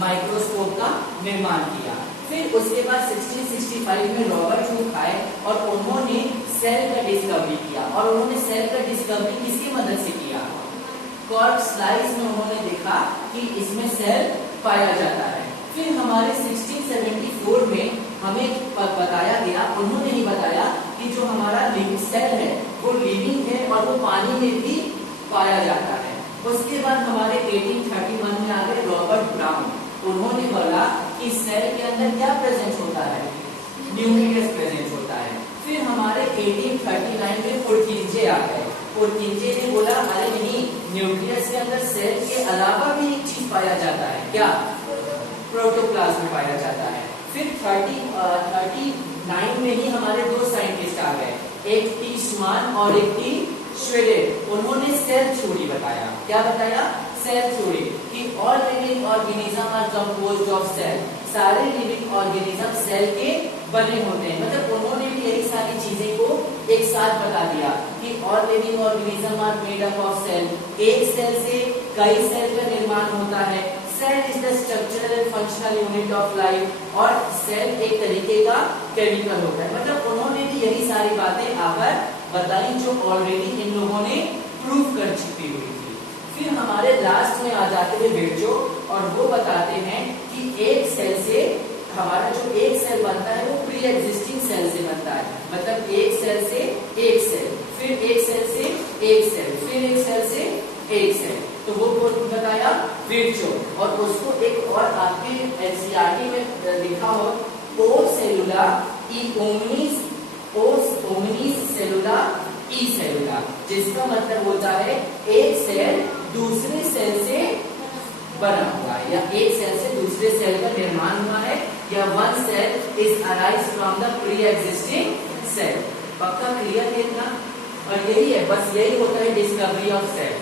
Microscope का निर्माण किया। फिर उसके बाद 1665 में रॉबर्ट हुक आए और उन्होंने सेल का डिस्कवरी किया। और उन्होंने सेल का डिस्कवरी किसकी मदद से किया? कॉर्क स्लाइस में उन्होंने देखा कि इसमें सेल पाया जाता है। फिर हमारे 1674 में हमें बताया गया, उन्होंने ही बताया कि जो हमारा लिविंग सेल है वो लिविंग है और वो पानी में भी पाया जाता है। उसके बाद हमारे 1831 में आ गए रॉबर्ट ब्राउन। उन्होंने बोला कि सेल के अंदर क्या प्रेजेंट होता है? न्यूक्लियस प्रेजेंट होता है। फिर हमारे 1839 में पुर्किंजे आ गए। पुर्किंजे ने बोला अरे नहीं, न्यूक्लियस के अंदर सेल के अलावा भी एक चीज पाया जाता है, क्या? प्रोटोप्लाज्म पाया जाता है। फिर 39 में ही हमारे दो साइंटिस्ट आ गए, एक टी स्मान और एक टी श्वेडेर। उन्होंने सेल थ्योरी बताया। क्या बताया? सेल थ्योरी कि all living organism are composed of cell. सारे लिविंग ऑर्गेनिज्म सेल के बने होते हैं। मतलब उन्होंने भी यही सारी चीजें को एक साथ बता दिया कि all living organism are made up of cell. एक सेल से कई सेल का निर्माण होता है। Cell is the structural and functional unit of life. और सेल एक तरीके का केमिकल होता है। मतलब उन्होंने भी यही सारी बातें आकर बताई जो ऑलरेडी इन लोगों ने प्रूव कर चुकी हुई थी। फिर हमारे लास्ट में आ जाते हैं विर्चो और वो बताते हैं कि एक सेल से हमारा जो एक सेल बनता है वो प्री एग्जिस्टिंग सेल से बनता है। मतलब एक सेल से एक सेल, फिर एक सेल से एक सेल, फिर एक सेल से एक सेल। तो वो बताया विर्चो। और उसको एक और आपके एनसीईआरटी में लिखा हो ओ सेलुला ई ओमनीस, ओमनीस सेलुला ई सेलुला, जिसका मतलब होता है एक सेल दूसरे सेल से बना हुआ है या एक सेल से दूसरे सेल का निर्माण हुआ है या one cell is arise from the pre existing cell. पक्का क्लियर है इतना? और यही है, बस यही होता है डिस्कवरी ऑफ सेल।